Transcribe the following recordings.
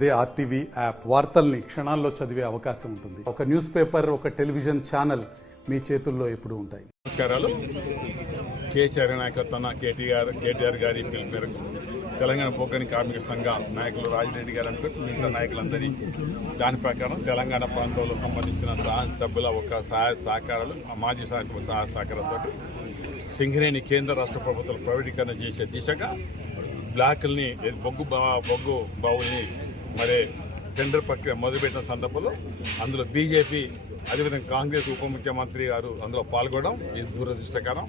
అదే RTV app వార్తల్ని క్షణాల్లో చదివే అవకాశం ఉంటుంది. ఒక న్యూస్ పేపర్, ఒక టెలివిజన్ ఛానల్ మీ చేతుల్లో ఎప్పుడూ ఉంటాయి. నమస్కారాలు. కేసీఆర్ నాయకత్వాన కేటీఆర్ గారి పిలుపు మేరకు తెలంగాణ బొగ్గని కార్మిక సంఘ నాయకులు రాజిరెడ్డి గారు అనుకుంటూ మిగతా నాయకులందరి దాని ప్రకారం తెలంగాణ ప్రాంతంలో సంబంధించిన సభ్యుల ఒక సహాయ సహకారాలు మాజీ సహాయ సహకారంతో సింగరేణి కేంద్ర రాష్ట్ర ప్రభుత్వాలు ప్రైవేటీకరణ చేసే దిశగా బ్లాకుల్ని బొగ్గు బావుల్ని మరి టెండర్ ప్రక్రియ మొదలుపెట్టిన సందర్భంలో అందులో బీజేపీ అదేవిధంగా కాంగ్రెస్ ఉప ముఖ్యమంత్రి గారు అందులో పాల్గొనడం ఇది దురదృష్టకరం.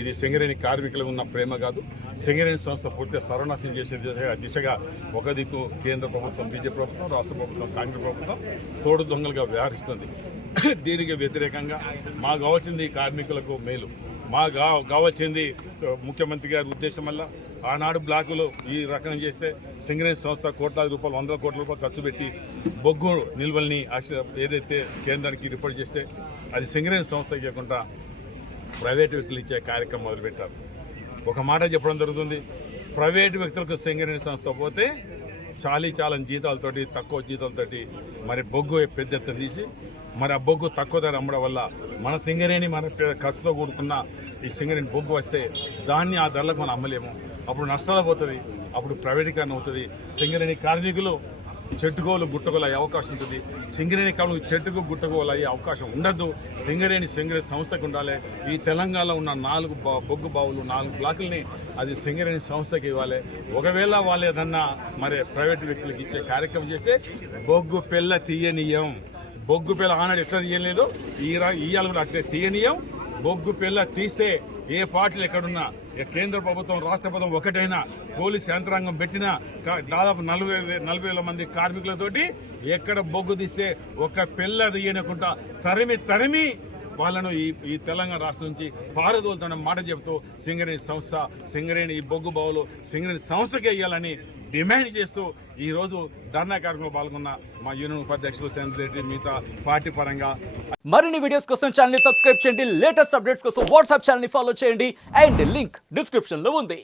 ఇది సింగరేణి కార్మికులకు ఉన్న ప్రేమ కాదు. సింగరేణి సంస్థ పూర్తిగా సర్వనాశనం చేసే దిశగా ఒక దిక్కు కేంద్ర ప్రభుత్వం, బీజేపీ ప్రభుత్వం, రాష్ట్ర ప్రభుత్వం, కాంగ్రెస్ ప్రభుత్వం తోడు దొంగలుగా వ్యవహరిస్తుంది. దీనికి వ్యతిరేకంగా మాకు కావాల్సింది కార్మికులకు మేలు, మా కావాల్సింది ముఖ్యమంత్రి గారి ఉద్దేశం వల్ల ఆనాడు బ్లాకులు ఈ రకం చేస్తే సింగరేణి సంస్థ కోట్లాది రూపాయలు, 100 కోట్ల రూపాయలు ఖర్చు పెట్టి బొగ్గు నిల్వల్ని ఏదైతే కేంద్రానికి రిపోర్ట్ చేస్తే అది సింగరేణి సంస్థ ఇవ్వకుండా ప్రైవేటు వ్యక్తులు ఇచ్చే కార్యక్రమం మొదలుపెట్టారు. ఒక మాట చెప్పడం జరుగుతుంది, ప్రైవేటు వ్యక్తులకు సింగరేణి సంస్థ పోతే చాలని జీతాలతోటి, తక్కువ జీతాలతోటి మరి బొగ్గు పెద్ద ఎత్తున తీసి మరి ఆ బొగ్గు తక్కువ ధర అమ్మడం వల్ల మన సింగరేణి మన ఖర్చుతో కూడుకున్న ఈ సింగరేణి బొగ్గు వస్తే దాన్ని ఆ ధరలకు మనం అమ్మలేము. అప్పుడు నష్టాలు పోతుంది, అప్పుడు ప్రైవేటీకరణ అవుతుంది. సింగరేణి కార్మికులు చెట్టుకోలు గుట్టకోలు అయ్యే అవకాశం ఉంటుంది. సింగరేణి కార్మికులు చెట్టుకు గుట్టకోలు అయ్యే అవకాశం ఉండద్దు. సింగరేణి సంస్థకు ఉండాలి. ఈ తెలంగాణలో ఉన్న 4 బొగ్గు బావులు, 4 బ్లాకుల్ని అది సింగరేణి సంస్థకి ఇవ్వాలి. ఒకవేళ వాళ్ళు ఏదన్నా మరి ప్రైవేటు వ్యక్తులకు ఇచ్చే కార్యక్రమం చేస్తే బొగ్గు పిల్ల తీయనీయం. బొగ్గు పిల్ల ఆనాడు ఎట్లా తీయలేదు ఇవాళ కూడా అట్లే తీయనీయం. బొగ్గు పిల్ల తీస్తే ఏ పార్టీలు ఎక్కడున్నా, కేంద్ర ప్రభుత్వం, రాష్ట్ర ప్రభుత్వం ఒకటైనా, పోలీసు యంత్రాంగం పెట్టినా దాదాపు 40,000 మంది కార్మికులతోటి ఎక్కడ బొగ్గు తీస్తే ఒక పిల్ల తీయనకుండా తరిమి వాళ్ళను ఈ తెలంగాణ రాష్ట్రం నుంచి పారదోలుతున్న మాట చెబుతూ సింగరేణి ఈ బొగ్గు బావులు సింగరేణి సంస్థకే ఇవ్వాలని డిమాండ్ చేస్తూ ఈ రోజు ధర్నా కార్యక్రమంలో పాల్గొన్న మా యూనియన్ ఉపాధ్యక్షులు, సెక్రటరీ, మిగతా పార్టీ పరంగా మరిన్ని వీడియోస్ కోసం ఛానల్ ని సబ్స్క్రైబ్ చేయండి. లేటెస్ట్ అప్డేట్స్ కోసం వాట్సాప్ ఛానల్ ని ఫాలో చేయండి. అండ్ లింక్ డిస్క్రిప్షన్ లో ఉంది.